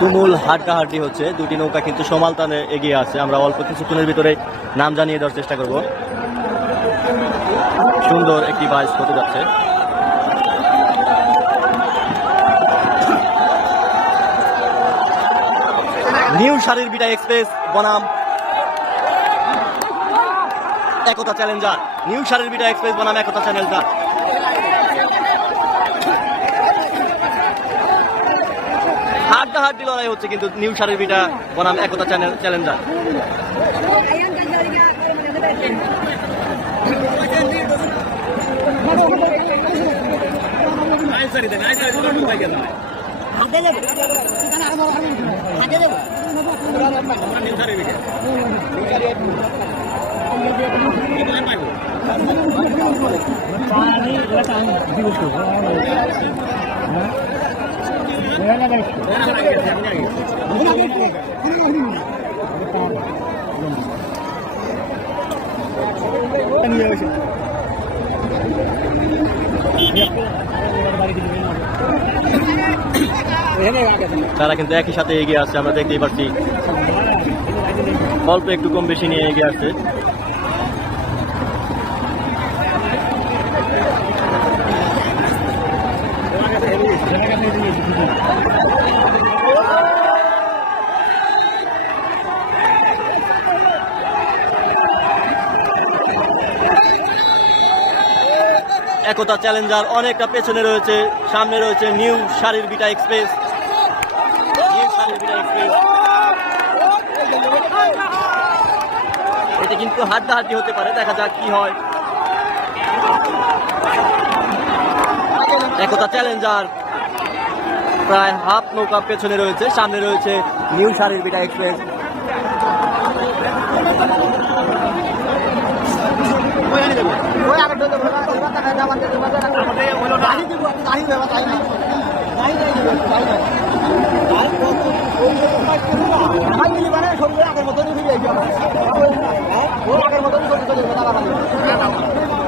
তুমুল হাড্ডাহাড্ডি হচ্ছে। দুটি নৌকা কিন্তু সমালতানে এগিয়ে আছে। আমরা অল্প কিছুক্ষণের ভিতরে নাম জানিয়ে দেওয়ার চেষ্টা করব। সুন্দর একটি বাইস হতে যাচ্ছে। নিউ শারীর বিটা এক্সপ্রেস, বনাম। একতা চ্যালেঞ্জার। নিউ শারীর বিটা এক্সপ্রেস, বনাম, একতা চ্যালেঞ্জার। হাড্ডাহাড্ডি লড়াই হচ্ছে কিন্তু নিউ শারীর বিটা বনাম একতা চ্যালেঞ্জার। তারা কিন্তু একই সাথে এগিয়ে আসছে, আমরা দেখতেই পাচ্ছি। অল্প একটু কম বেশি নিয়ে এগিয়ে আসছে। একতা চ্যালেঞ্জার অনেকটা পেছনে রয়েছে, সামনে রয়েছে নিউ শারীর বিটা এক্সপ্রেস। এটা কিন্তু হাড্ডাহাড্ডি হতে পারে, দেখা যাক কি হয়। একতা চ্যালেঞ্জার প্রায় হাফ নৌকা পেছনে রয়েছে সামনে রয়েছে নিউ শারীর বিটা এক্সপ্রেস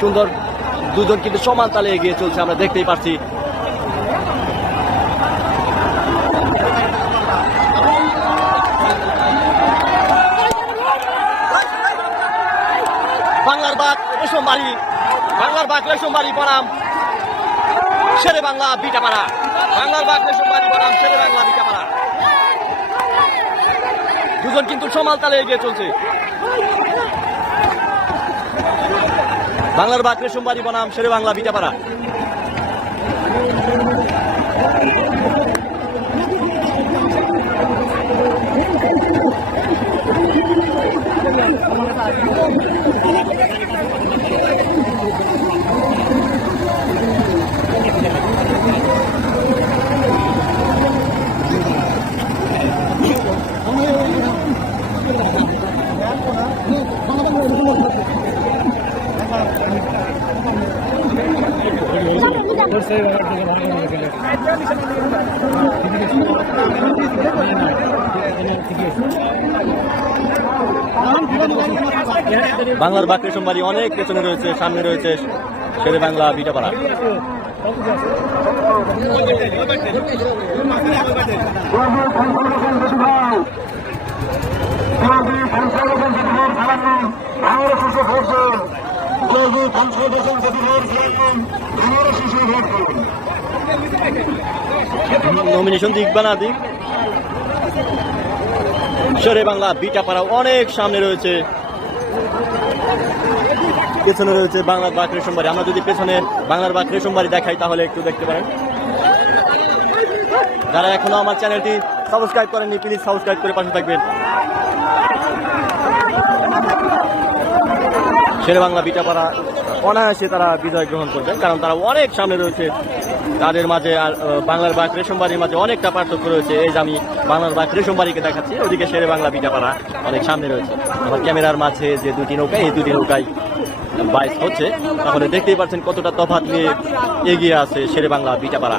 সুন্দর দুজন কিন্তু সমান তালে এগিয়ে চলছে, আমরা দেখতেই পাচ্ছি বাংলার বাঘ, রেশমবাড়ি। বাংলার বাঘ, রেশমবাড়ি, বনাম। শেরে বাংলা বিটাপাড়া বাংলার বাঘ, রেশমবাড়ি, বনাম, শেরে বাংলা বিটাপাড়া দুজন কিন্তু সমাল তালে এগিয়ে চলছে। বাংলার বাকরে সোমবারই বনাম শেরে বাংলা বিটাপাড়া বাংলার বাঘ রেশমবাড়ি অনেক পেছনে রয়েছে সামনে রয়েছে শেরে বাংলা বিটাপাড়া। নমিনেশন দিক বা না দিক? শেরে বাংলা বিটাপাড়া অনেক সামনে রয়েছে। পেছনে রয়েছে বাংলার বাঘ রেশমবাড়ি আমরা যদি পেছনে বাংলার বাঘ রেশমবাড়ি দেখাই তাহলে একটু দেখতে পারেন। যারা এখনও আমার চ্যানেলটি সাবস্ক্রাইব করেননি প্লিজ সাবস্ক্রাইব করে পাশে থাকবেন। শেরে বাংলা বিটাপাড়া অনায়াসে তারা বিজয় গ্রহণ করবেন, কারণ তারা অনেক সামনে রয়েছে। তাদের মাঝে আর বাংলার বাঘ রেশমবাড়ির মাঝে অনেকটা পার্থক্য রয়েছে। এই যে আমি বাংলার বাঘ রেশমবাড়িকে দেখাচ্ছি, ওদিকে শেরে বাংলা বিটাপাড়া অনেক সামনে রয়েছে। আমার ক্যামেরার মাঝে যে দুটি নৌকা এই দুটি নৌকায় বাইস হচ্ছে, তাহলে দেখতেই পাচ্ছেন কতটা তফাৎ নিয়ে এগিয়ে আছে শেরে বাংলা বিটাপাড়া।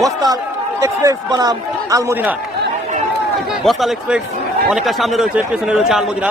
বস্তাল এক্সপ্রেস বনাম আলমদিনা। বস্তাল এক্সপ্রেস অনেকটা সামনে রয়েছে পেছনে রয়েছে আলমদিনা।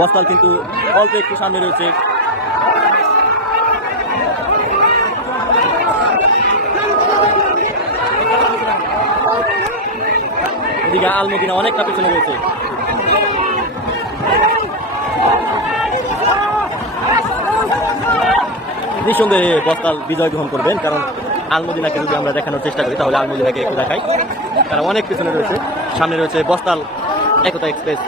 বস্তাল কিন্তু অল্প একটু সামনে রয়েছে। এদিকে আলমদিনা অনেকটা পেছনে রয়েছে। নিঃসন্দেহে বস্তাল বিজয় গ্রহণ করবেন, কারণ আলমদিনাকে যদি আমরা দেখানোর চেষ্টা করি, তাহলে আলমদিনাকে একটু দেখাই। তারা অনেক পিছনে রয়েছে। সামনে রয়েছে বস্তাল একতা এক্সপ্রেস।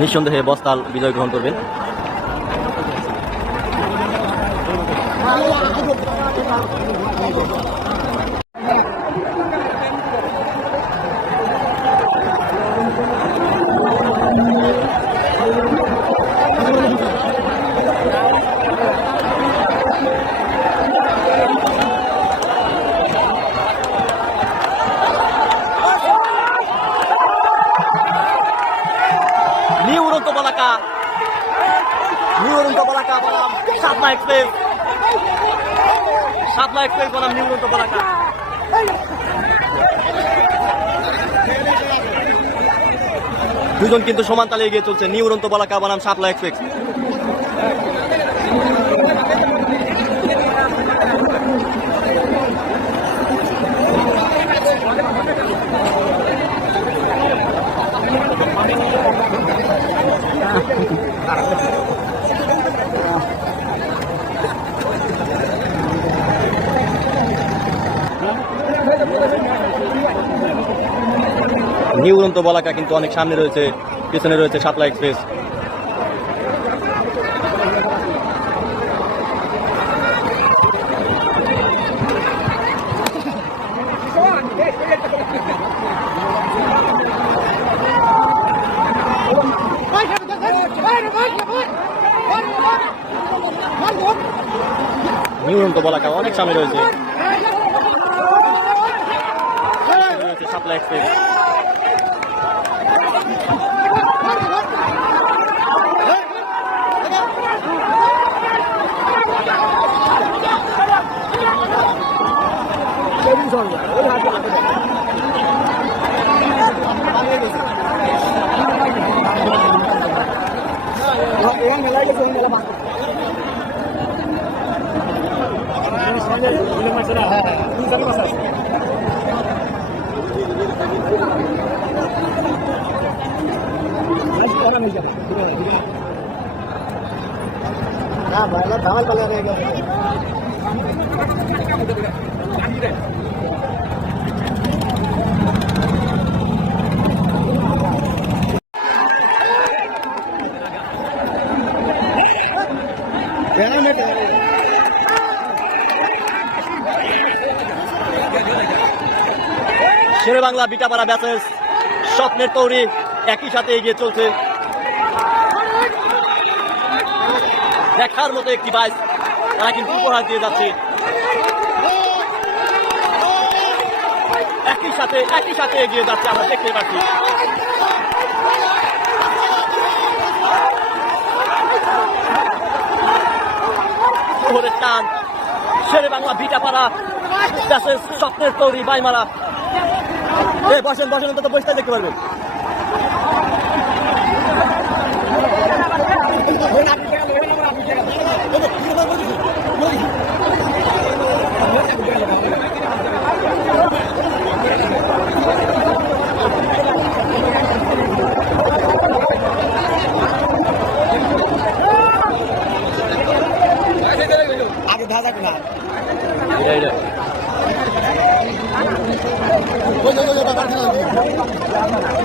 নিঃসন্দেহে বস্তাল বিজয় গ্রহণ করবেন। নিউ নিউ উড়ন্ত পতাকা বনাম। সাতনা এক্সপ্রেস সাতনা এক্সপ্রেস বনাম নিউরন্ত পতাকা। দুজন কিন্তু সমান তালে এগিয়ে চলছে। নিউরন্ত পতাকা বনাম সাতলা এক্সপ্রেস উড়ন্ত বলাকা কিন্তু অনেক সামনে রয়েছে, পিছনে রয়েছে সাতলা এক্সপ্রেস। নিউ উড়ন্ত বলাকা অনেক সামনে রয়েছে সাতলা এক্সপ্রেস। না ভাইলা ধামাল পালে গেছে। শেরে বাংলা বিটাপাড়া ব্যাচেস স্বপ্নের তৈরি একই সাথে এগিয়ে চলছে। দেখার মতো একটি বাইস তারা কিন্তু উপহার দিয়ে যাচ্ছে। একই সাথে একই সাথে এগিয়ে যাচ্ছে আমরা দেখতে পাচ্ছি। টান শেরে বাংলা ভিটাপাড়া স্বপ্নের তৈরি, বাইমারা। এ বসেন বসেন তো বসতে দেখতে পারবেন। আগে ধাঁধা কিনা। 到哪？